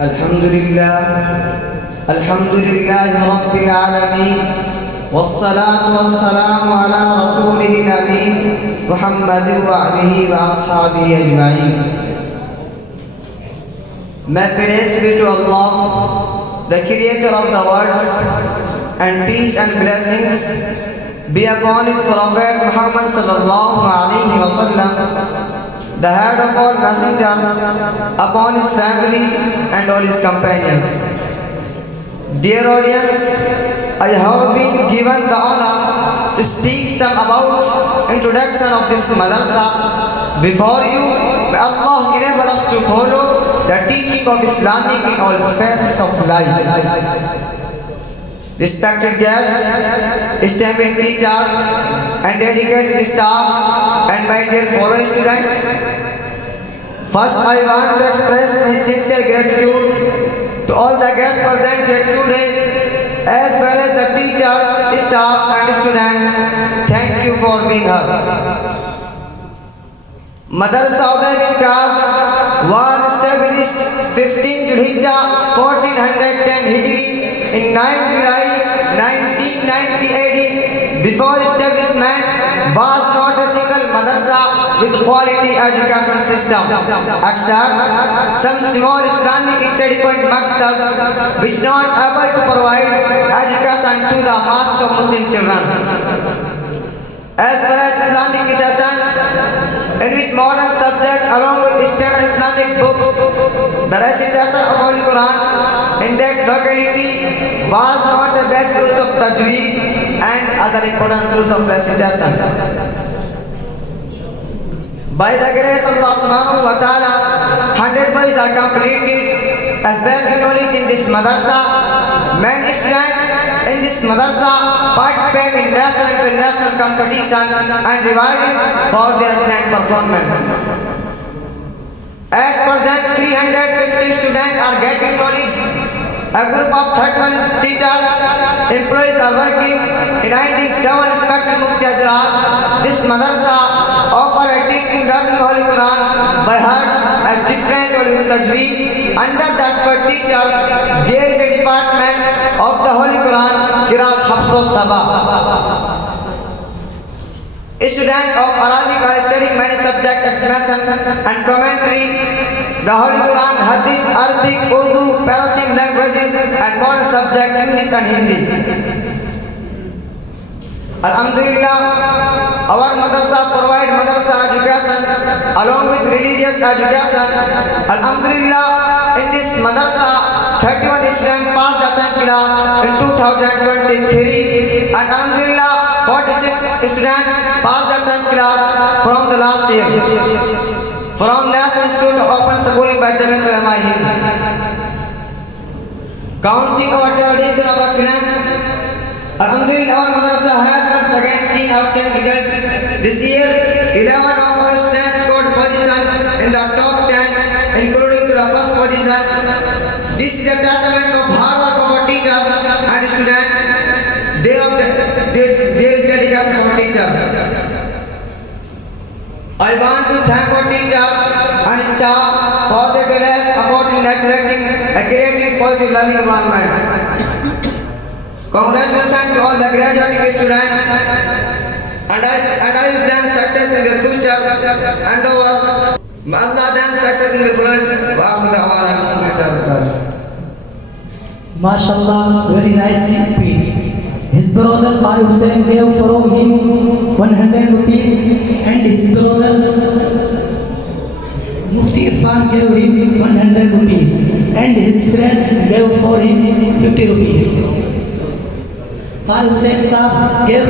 अल्हम्दुलिल्लाह रब्बिल आलमीन वस्सलातु वस्सलामु अला रसूलिल अमीन मुहम्मद व आलिहि व अस्हाबिहि ajwain. May praise be to Allah, the creator of the worlds, and peace and blessings be upon his prophet Muhammad sallallahu alaihi wasallam, the head of all messengers, upon his family and all his companions. Dear audience, I have been given the honor to speak some about introduction of this madrasa before you. May Allah enable us to follow the teaching of Islamic in all spheres of life. Respected guests, esteemed teachers and dedicated staff, and my dear fellow students, first I want to express my sincere gratitude to all the guests present here today, as well as the teachers, staff and students. Thank you for being here. Madrasa Ubayd bin Ka'b was established 15 Dhul-Hijjah 1410 Hijri in 9 July 1990 AD. Before establishment was not a single madrasa with quality education system, except some small Islamic study point maktab which not able to provide education to the mass of Muslim children. As far as Islamic session, in which modern subject along with standard Islamic books, the recitation of Holy Quran in that locality was not the best rules of tajweed and other important rules of recitation. By the grace of Allah subhanahu wa ta'ala, 100 boys are completed as best knowledge in this madrasa. Many students in this madrasa participate in national and international competition and rewarded for their excellent performance. At present, 350 students are getting knowledge. A group of 31 teachers, employees are working in 97 respected Mufti Hazrat. This madrasa offer a teaching learning Holy Quran by heart as different Holy Tajweed. Under the expert teachers, there is a department of the Holy Quran, Qiraat Hafs Sabah. Students of Arabic are studying many subjects, explanation and commentary, the Holy Quran, Hadith, Arabic, Urdu, Persian languages and modern subjects, English and Hindi. Alhamdulillah, our madrasa provide madrasa education along with religious education. Alhamdulillah, in this madrasa, 31 students passed the 10th class in 2023, and alhamdulillah, 46 students passed the 10th class from the last year from National Institute of Open Schooling by Jamiat Ulama Hind. Counting our tradition of excellence, alhamdulillah, our madrasa has once again seen outstanding result. This year, 11 of our students scored position in the top 10, including the first position. This is a testament of hard work of our teachers and students. There is dedication of our teachers. I want to thank our teachers and staff for their tireless effort in creating a creative, positive learning environment. Congratulations to all the graduating students, and I wish them success in their future and over. May Allah them success in their future. MashaAllah, very nice speech. His brother Qari Hussain gave from him 100 rupees, and his brother Mufti Irfan gave him 100 rupees, and his friend gave for him 50 rupees. Qari Hussain Sahab gave